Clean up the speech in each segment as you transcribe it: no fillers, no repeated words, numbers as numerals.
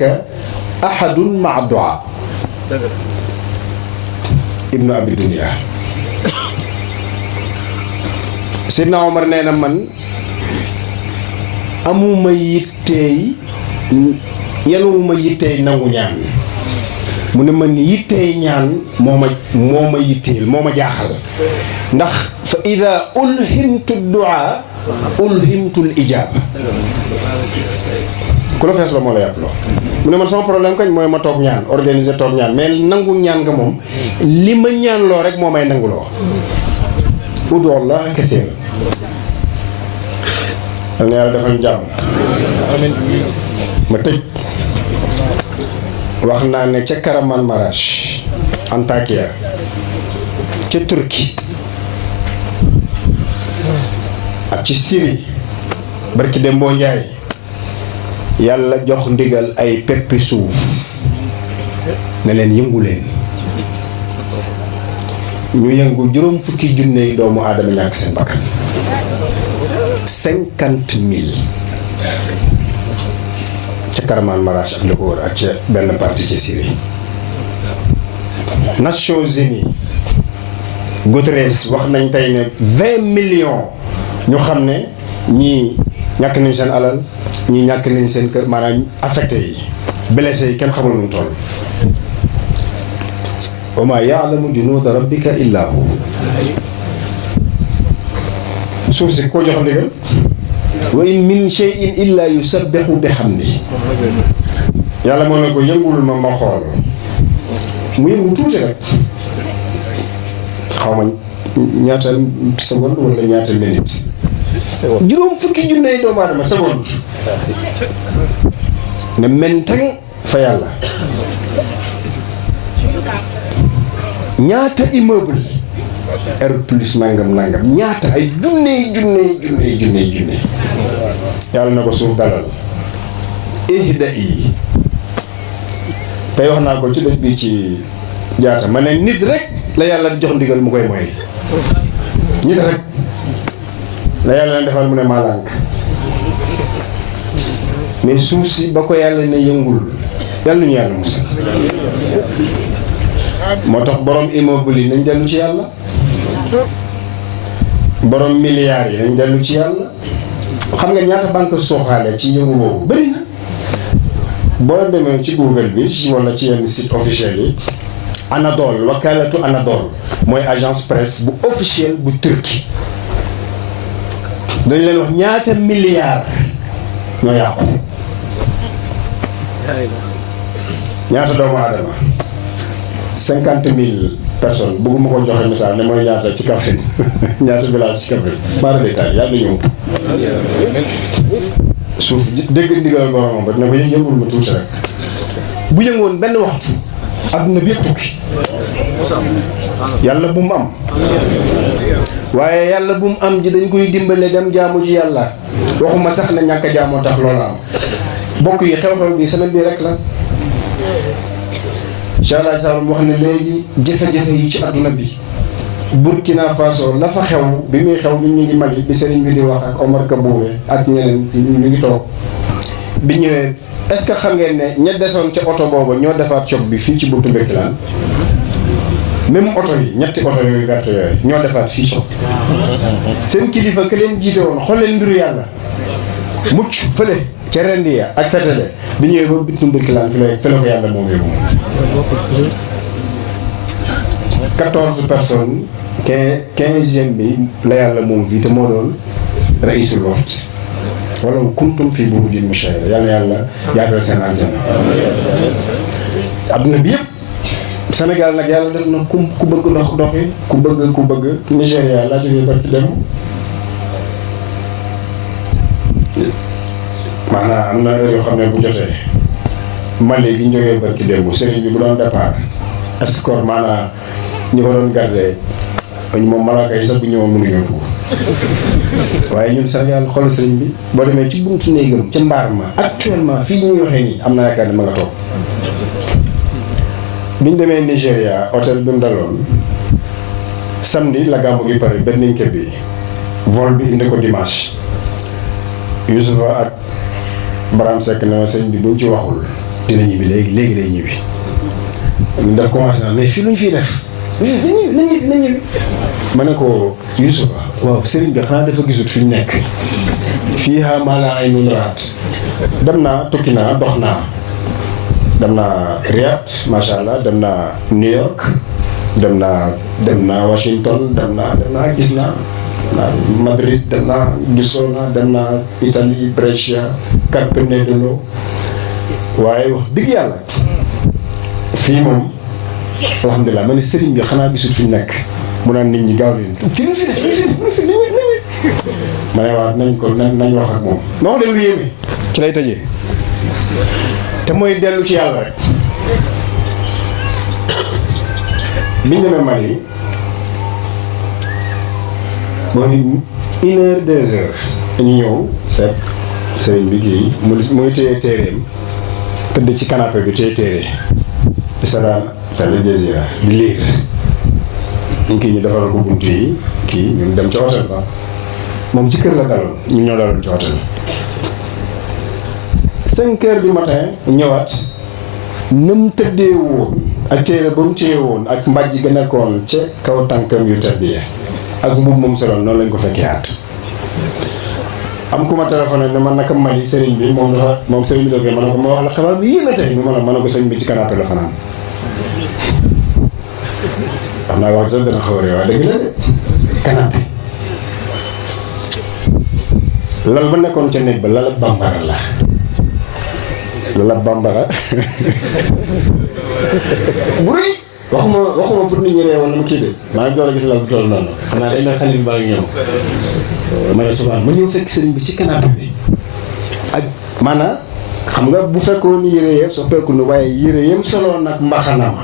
laka ahadun maa du'a ibnu abi dunya. Seydina Omar nee na man amuma yitteey yenuwuma yitteey nangu ñaan, mu ne man yitteey ñaan moo ma yitteel moo ma jaaxal, ndax fa ida ulhimtu du'a ulhimtu l ijaaba. ku la fees la moo la yàpp loo. mu ne man sama problème kañ mooy ma toog ñaan organiser toog ñaan, mais nangu ñaan nga moom li ma ñaan loo rek moo may nanguloo. udu Allah kasiir. dal na yàlla defal jàmm. ma tëj wax naa ne ca Kahramanmaraş Antakya ca Turquie ak ci Syrie barki dem boo njaay yàlla jox ndigal ay peppi suuf ne leen yëngu leen, ñu yëngu juróom fukki junne doomu aadama ñàkk seen bakkan 50,000 ca Kahramanmaraş ak li ko wër ak ca benn partie ci Syrie. Nations Unies Guterres wax nañ tey ne 20 millions ñu xam ne ñii ñàkk nañ seen alal, ñii ñàkk nañ seen kër, maanaam affecté yi blessé yi kenn xamul nu mu toll. wa maa ya'lamu junuuda rabbika illaa hu. suuf si koo jox ndigal. wa in min shay'in illa yusabbihu bihamdi. yàlla moo ne ko yëngul ma xool mu yëngu tuuti rek, xaw ma ñaata seconde wala ñaata minute, juróom fukki junne doomu aadama seconde ne menteng fa yàlla. ñaata immeuble R plus nangam ñaata ay junne yàlla na ko suuf dalal ihda yi. tey wax naa ko ci dëkk bi ci jaata ma ne nit rek la yàlla jox ndigal mu koy moy, nit rek la yàlla defal mu ne maa lànk. mais suuf si ba ko yàlla ne yëngul yàlla ñu yàlla musal. moo tax borom immeuble yi nañ dellu ci yàlla, borom milliards yi nañ dellu ci yàlla. xam nga ñaata banque sooxaale ci yëngu boobu bëri na. boo demee ci Google bi wala ci yenn site officiel yi, Anadolu wakalatu Anadolu mooy agence presse bu officiel bu Turquie, dañ leen wax ñaata milliards ñoo yàqu, ñaata doomu aadama 50,000 personnes. bëgguma ko joxe misaal ne mooy ñaata ci Kaffrine ñaata village ci Kaffrine baara détail yàlla ñëw suuf dégg ndigal boromam ba dina ko yëngul ma tuuti rek. bu yëngoon benn waxtu adduna bi yëpp tukki. yàlla bu mu am. waaye yàlla bu mu am ji dañ koy dimbale dem jaamu ji yàlla. waxuma sax ne ñàkk a jaamoo tax loola am. bokk yi xew-xew bi semaine bi rek la. incha allah Saloum wax ne léegi jafe-jafe yi ci adduna bi. Burkina Faso la fa xew bi muy xew ñu ngi Mali bi sëriñ bi di wax ak Omar Kabouré ak ñeneen ñu ngi toog. bi ñëwee est-ce que xam ngeen ne ña desoon ca oto boobu ñoo defaat choc bi fii ci buntu Mbirkilaan. même oto yi ñetti oto yooyu vert yooyu ñoo defaat fii choc. seen kilifa ke leen jiite woon xool leen mbiru yàlla. mucc fële ca Rendiya ak Fetele bi ñëwee ba buntu Mbirkilaan fi la ko yàlla moom yóbbu. 14 personnes 15e bi la yàlla moom fii te moo doon raisul waft wala kuntum fi burujin mushayyada yàlla yaatal seen aljana. adduna bi yëpp Sénégal nag yàlla def na ku bëgg ndox doxi ku bëgg Nigéria laa jógee barki dem maanaam am na heure yoo xam ne bu jotee Mali gi ñu jógee barki dem sëriñ bi bu doon départ escorte maanaam ñu ko doon gardé moom malaaka yi sax bu ñëwoon mënuñoo dugg. waaye ñun Sénégal xool sëriñ bi boo demee ci buntu néegam ca mbaar ma actuellement fii ñuy waxee nii am na yaakaar ne ma nga toog. biñ demee Nigéria hôtel bi mu daloon samedi la gàmmu gi pare Berninke bi vol bi indi ko dimanche Youssoufa ak Baram Seck ne ma sëñ bi buñ ci waxul dina ñibbi léegi lay ñibbi ñu def commencé na mais fii lu ñu fiy def na ñibbi ma ne ko Youssoufa waaw sëriñ bi xanaa dafa gisut fi ñu nekk fii maa laa ay nun raat dem naa tukki naa dox naa dem naa Riyad macha allah dem naa New York dem naa Washington dem naa gis naa Madrid dem naa gisoo naa dem naa Italie Brescia Carpenedolo waaye wax dëgg yàlla fii moom alhamdulilah ma ne sëriñ bi xanaa gisut fi ñu nekk mu naan nit ñi gaaw leen ci lu fi ma ne waaw nañ wax ak moom ma wax leen lu yéeme ci lay tëjee te mooy dellu ci yàlla rek biñ demee Mali boo ni 1h 2h dañu ñëw seet sëriñ bi kii muy téye téeréem tëdd ci canapé bi téye téere di sadaan tali Jazira di liir ñu kii ñu defaral ko bunt yi kii ñu dem ci hôtel ba moom ci kër la daloon ñun ñoo daloon ci hôtel 5h du matin ñëwaat na mu tëddee woon ak téere ba mu téye woon ak mbàjj ga nekkoon ca kaw tànkam yu tëddee ak mbub moom soloon noonu lañ ko fekkee at am ku ma téléphoné ne man naka Mali sëriñ bi moom sëriñ bi doge ma ne ko ma wax la xabaar bi yéeme tey bi ma ne ko sëriñ bi ci canapé la fanaan wax naa wax sax dana xaw a réew waaye dëgg la de canapé lal ba nekkoon ca néeg ba lala bambara la bu rëy waxuma pour nit ñi réew wala ma kii de maa ngi door a gis lal bu toll noonu xanaa dañ na xalil baa ngi ñëw ma ne subaan ma ñëw fekk sëriñ bi ci canapé bi ak maanaam xam nga bu fekkoon yére ya soppeeku na waaye yére yam soloon nag mbaxanama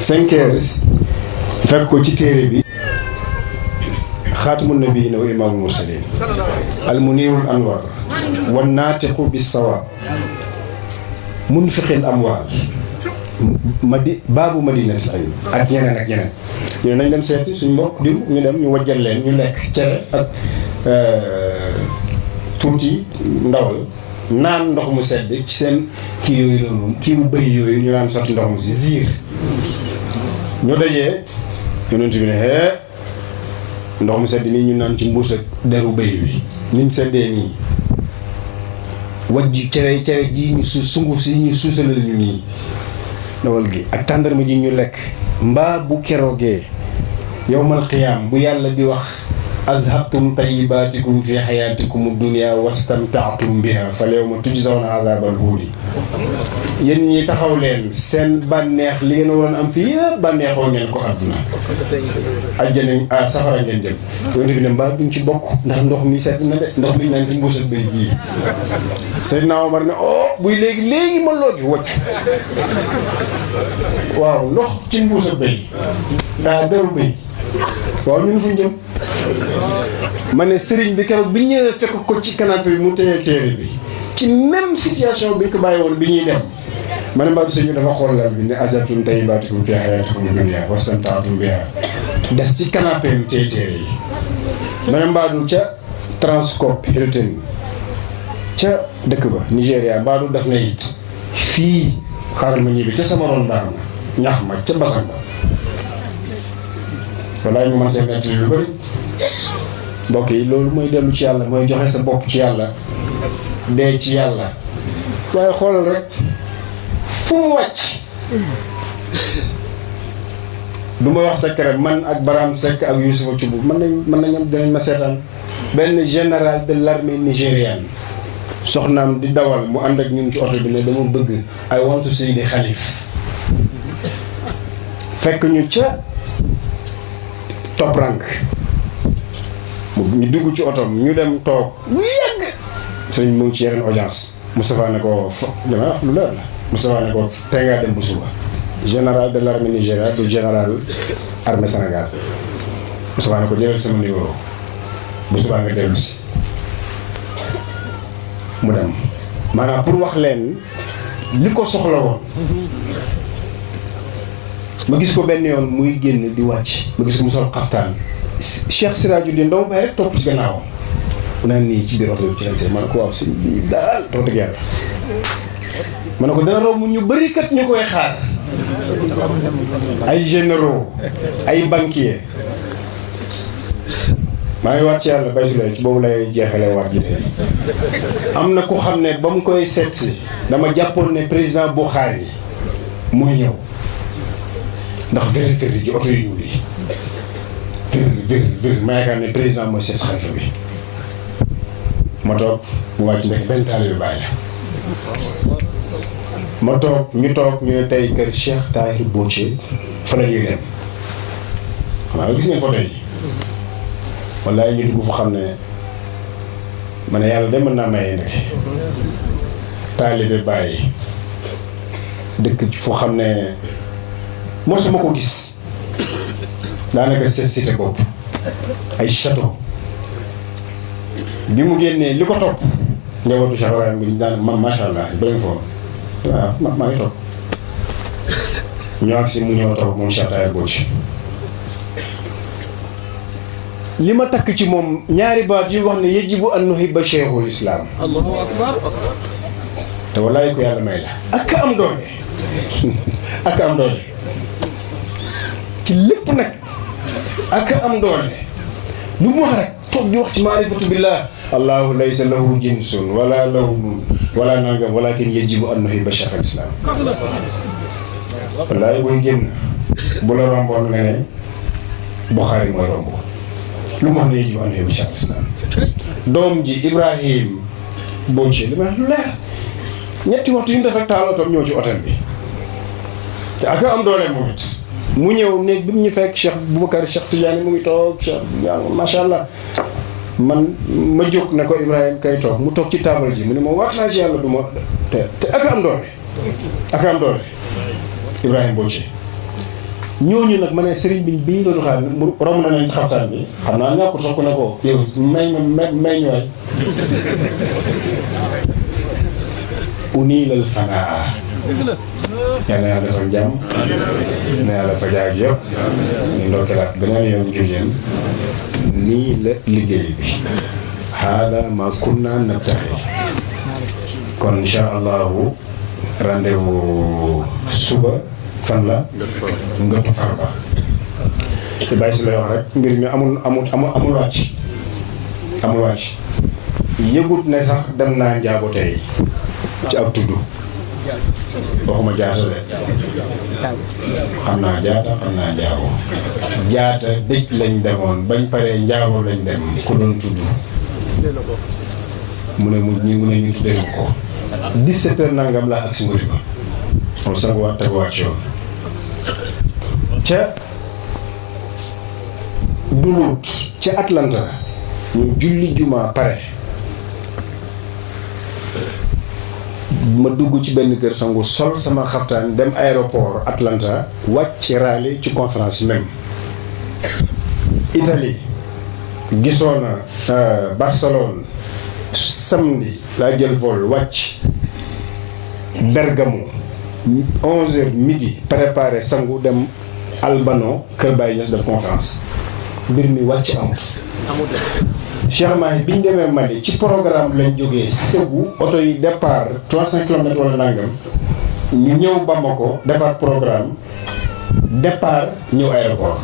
5 heures fekk ko ci téere bi xaatimun nabiyyiina wa imaamul mursaliin al muniirul anwar wan naatiqu bis sawaab munfiqil amwaal baabu madinatil ilm ak ñeneen ñu ne nañ dem seeti suñ mbokk diw ñu dem ñu wajjal leen ñu lekk cere ak tuuti ndawal naan ndox mu sedd ci seen kii yooyu noonu kii bu bëy yooyu ñu naan sotti ndox mu si ziir ñu dajee yonent bi ne ndox mu sedd nii ñu naan ci mbuus ak deru bëy bi niñ seddee nii wajj cere ji ñu sunguf si ñu suusalal ñu nii ndawal gi ak tàndarma ji ñu lekk mbaa bu keroogee yawmal qiyaam bu yàlla di wax azhabtum tayyibaatikum fi hayaatikum dunya wastamta'tum biha fal yawma tujzawna azaabal huuni yéen ñi taxaw leen seen bànneex li ngeen waroon am fii yëpp bànneexoo ngeen ko àdduna àjjana safara ngeen jëm yonent bi ne mbaa duñ ci bokk ndax ndox mi sedd na de ndox mi naan ci mbuusal bay bii Seydina Omar ne buy léegi ma looju waccu waaw ndox ci mbuusal bay deru bay waaw ñun fu ñu jëm ma ne sëriñ bi keroog bi ñëwee fekk ko ci canapé bi mu téye téere bi ci même situation bi ñu ko bàyyi woon bi ñuy dem ma ne mbaa sëriñ bi dafa xool lan bi ne azhabtum tayyibaatikum fi hayaatikum dunya wastamta'tum biha des ci canapé bi téye téere yi ma ne mbaadu ca Transcorp Hilton ca dëkk ba Nigéria mbaadu daf na it fii xaaral ma ñibbi ca sama ron baax na ñax ma ca basan ba walaay ñu mën see nekk lu bëri mbokk yi loolu mooy dellu ci yàlla mooy joxe sa bopp ci yàlla dee ci yàlla waaye xoolal rek fu mu wàcc du ma wax secret man ak Baram Seck ak Youssoufa Thioub mën nañu dinañ ma seetaan benn général de l'armée nigériane soxnaam di dawal mu ànd ak ñun ci oto bi ne dama bëgg I want to see the Khalifa fekk ñu ca top rank ñu dugg ci otom ñu dem toog lu yàgg sëñ mu ngi ci yeneen audience Moustapha ne ko dama wax lu leer la Moustapha ne ko tey ngaa dem bu suba général de l'armée Nigéria du général armée Sénégal Moustapha ne ko jëlal sama numéro bu subaa nga dellu si mu dem maanaam pour wax leen li ko soxla woon ma gis ko benn yoon muy génn di wàcc ma gis ko mu sol xaftaan Cheikh Sirajuddin ndaw bay rek topp ci gannaawam mu naan nii ci biir oto bi ci lañ man ko waaw si bii daal toog dëgg yàlla ma ne ko dana romb ñu bëri kat ñu koy xaar ay généraux ay banquiers maa ngi waat ci yàlla bay su lay ci boobu lay jeexalee waat ji tey am na ku xam ne ba mu koy seet si dama jàppoon ne président Bukhari mooy ñëw ndax vérifié ji oto yu ñuul yi vérifié ma yaakaar ne président mooy seet xalifa bi ma toog mu wàcc ndek benn taalibe bàyyi la ma toog ñu ne tey kër Cheikh Tahir Bocce fa la ñuy dem xam nga gis ngeen photo yi wallaay ñu dugg fu xam ne ma ne yàlla de mën naa maye ndek taalibe bàyyi dëkk fu xam ne mosuma ko gis daanaka seet cité bopp ay château bi mu génnee li ko topp njabootu Cheikh Ibrahima bi daan macha allah bëri foofu waaw maa ngi toog ñoo agsi mu ñëw toog moom Cheikh Tahir Bocce li ma takk ci moom ñaari baat yu wax ne yajibu an nuhibba cheikhul islam. Allahu akbar. te wallaay ko yàlla may la ak am doole ak am doole ci lépp nag ak am doole lu mu wax rek toog di wax ci maarifatu billah allahu laysa lahu jinsun wala lawmun wala nangam walakin yajibu an nuhibba cheikhul islam. wallaay buy génn bu la romboon nga ne Bukhari mooy romb lu mu wax ne yajibu an nuhibba cheikhul islam. doom ji Ibrahim Bocce li ma wax lu leer ñetti waxtu yu ñu def ak taalotam ñëw ci hôtel bi te ak am doole moom it mu ñëw néeg bi mu ñu fekk Cheikh Boubacar Cheikh Tidiane mu ngi toog Cheikh macha allah man ma jóg ne ko Ibrahima kay toog mu toog ci taabal ji mu ne ma waat naa ci yàlla du ma te ak am doole Ibrahima Bocce ñooñu nag ma ne sëriñ bi ñu doon xaar mu romb na leen ci xaftaan bi xam naa ñàkkut sax ku ne ko yow may ñu waay unilal fanaa yal na yàlla defal jàmm na yàlla fajaag yëpp ñu ndokkelaat beneen yoon jujeen nii la liggéey bi haada ma kunna nabtaxi kon insha allahu rendez-vous suba fan la ngëtu farba te bàyyi si lay wax rek mbir mi amul wàcc yëgut ne sax dem naa njaabo tey ci ab tudd waxuma jaata de xam naa jaata xam naa njaabo jaata dëj lañ demoon bañ paree njaabo lañ dem ku doon tudd mu ne ñu tuddee ko 17 heures nangam laa ak si Mouhibina moom sanguwaat teguwaat ci yoon ca Duluth ca Atlanta ñu julli juma pare ma dugg ci benn kër sangu sol sama xaftaan dem aéroport Atlanta wàcc Raleigh ci conférence même Italie gisoona Barcelone samedi laa jël vol wàcc Bergamo 11h midi préparé sangu dem Albano Kër Baye Niass def conférence mbir mi wàcc amut Cheikh Mahi bi ñu demee Mali ci programme lañ jógee Ségou oto yi départ 300 kilomètres wala nangam ñu ñëw Bamako defaat programme départ ñëw aéroport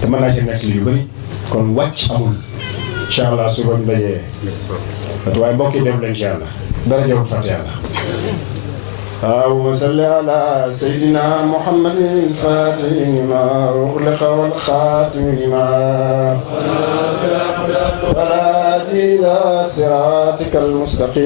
te mën naa ci nekk yu bëri kon wàcc amul incha allah suba ñu dajee waaye mbokk yi def leen incha allah dara jawul fàtte yàlla اللهم صل على سيدنا محمد الفاتح لما أغلق والخاتم لما ولا إلى صراطك المستقيم